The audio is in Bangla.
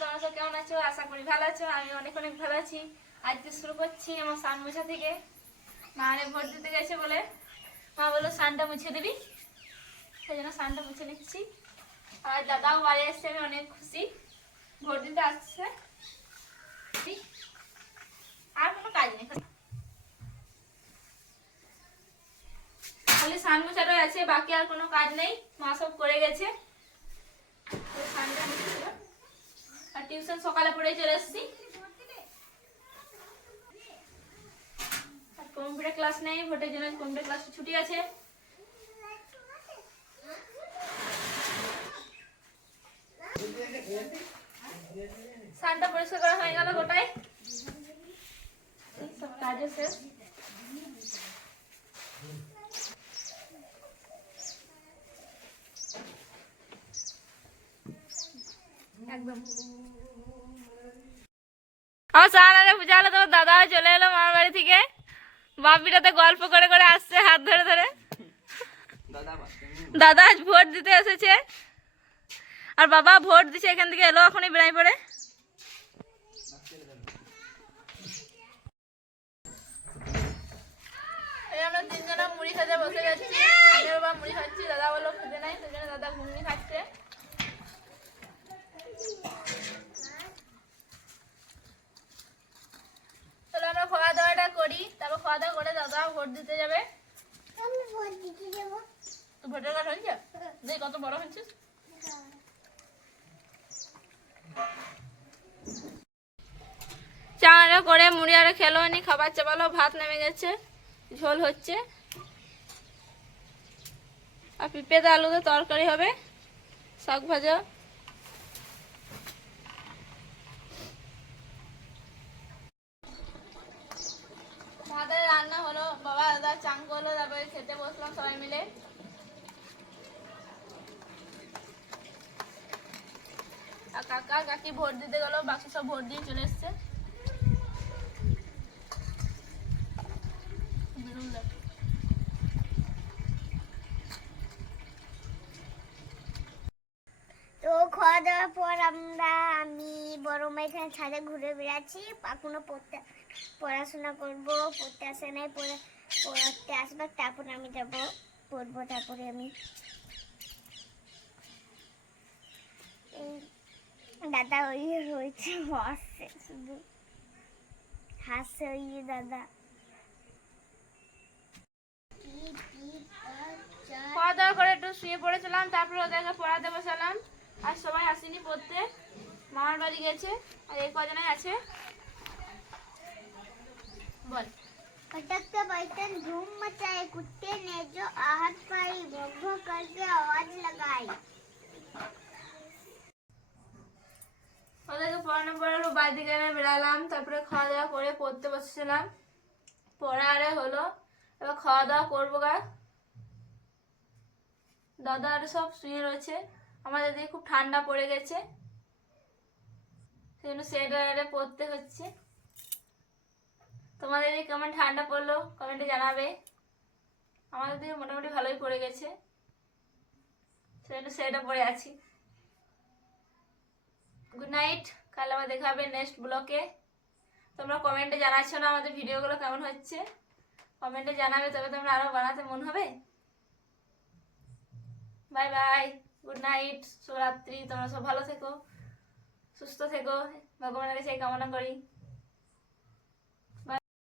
তোমরা সব কেমন আছো? আশা করি ভালো আছো, আমি অনেক অনেক ভালো আছি। আজকে শুরু করছি আমার সান থেকে। মা আরে ভোট দিতে গেছে বলে। মা বলল সানটা মুছে দিবি? সেই জন্য সানটা মুছে নিচ্ছি। আর দাদাও বাড়ি আসছে, আমি অনেক খুশি। ভোট দিতে আসছে। আর কোনো কাজ নেই। খালি সান আছে, বাকি আর কোনো কাজ নেই। মা সব করে গেছে তো সানটা মুছে দিল। আর টিউশন সকালে পড়ে চলে এসেছি কম্পিউটার ক্লাস নেই, ভোটের জন্য কম্পিউটার ক্লাস ছুটি আছে? সানটা পরিষ্কার করা হয়ে গেল, গোটাই। কাজও শেষ। একদম। আমার সাহানারে বুঝালো তোমার দাদা চলে এলো মামার বাড়ি থেকে। বাপিটাতে গল্প করে করে আসছে হাত ধরে ধরে। দাদা আজ ভোট দিতে এসেছে। আর বাবা ভোট দিছে এখান থেকে এলো এখনই বেড়াই পড়ে এই আমরা তিনজনে মুড়ি খেতে বসে যাচ্ছি। আমি বাবা মুড়ি খাচ্ছি দাদা বলল খেতে নাই সেজন্য দাদা ঘুগনি খাচ্ছে তাহলে আমরা খাওয়া দাওয়াটা করি তারপর খাওয়া দাওয়া করে দাদা ভোট দিতে যাবে। তো ভোটার কার্ড হয়েছে? দেখ কত বড় হয়েছিস। চাটা করে মুড়ি আর খেলো নি খাবার চাপালো ভাত নেমে গেছে ঝোল হচ্ছে। আর পিঁপেতে আলুতে তরকারি হবে শাক ভাজা আমাদের রান্না হলো বাবা দাদা চাং করল তারপরে খেতে বসলাম সবাই মিলে। আর কাকা, কাকি ভোট দিতে গেল, বাকি সব ভোট দিয়ে চলে এসছে। বেরোন দেখ। তো খাওয়া দাওয়ার পর আমরা, আমি বড় মা এখানে ছাদে ঘুরে বেড়াচ্ছি। এখনও পড়তে, পড়াশোনা করব, পড়তে আসে নাই, পড়ে, পড়তে আসবে তারপর আমি যাব, পড়ব তারপরে আমি। দাদা ওই রয়েছে, হাসছে শুধু। হাসছে ওই দাদা। খাওয়া দাওয়া করে একটু শুয়ে পড়েছিলাম, তারপরে ওদেরকে পড়াতে বসালাম। আর সবাই আসেনি পড়তে মামার বাড়ি গেছে আর এই কজনাই আছে বল भटकते बर्तन धूम मचाए कुत्ते ने जो आहट पाई भोग भोग करके आवाज लगाई ওদেরকে পড়ানো পড়ানো বাড়ি থেকে এনে বেড়ালাম তারপরে খাওয়া দাওয়া করে পড়তে বসেছিলাম পড়া আরে হলো এবার খাওয়া দাওয়া করবো গা দাদা আরে সব শুয়ে রয়েছে আমাদের দিকে খুব ঠান্ডা পড়ে গেছে। সেই জন্য সোয়েটারে পড়তে হচ্ছে। তোমাদের দিকে কেমন ঠান্ডা পড়ল কমেন্টে জানাবে। আমাদের দিকে মোটামুটি ভালোই পড়ে গেছে। সেই জন্য সোয়েটার পরে আছি। গুড নাইট কাল আবার দেখা হবে নেক্সট ব্লকে তোমরা কমেন্টে জানাচ্ছ না আমাদের ভিডিওগুলো কেমন হচ্ছে। কমেন্টে জানাবে, তবে তোমরা আরও বানাতে মন হবে। বাই বাই গুড নাইট শুভরাত্রি তোমরা সব ভালো থেকো সুস্থ থেকো ভগবানের কাছে কামনা করি।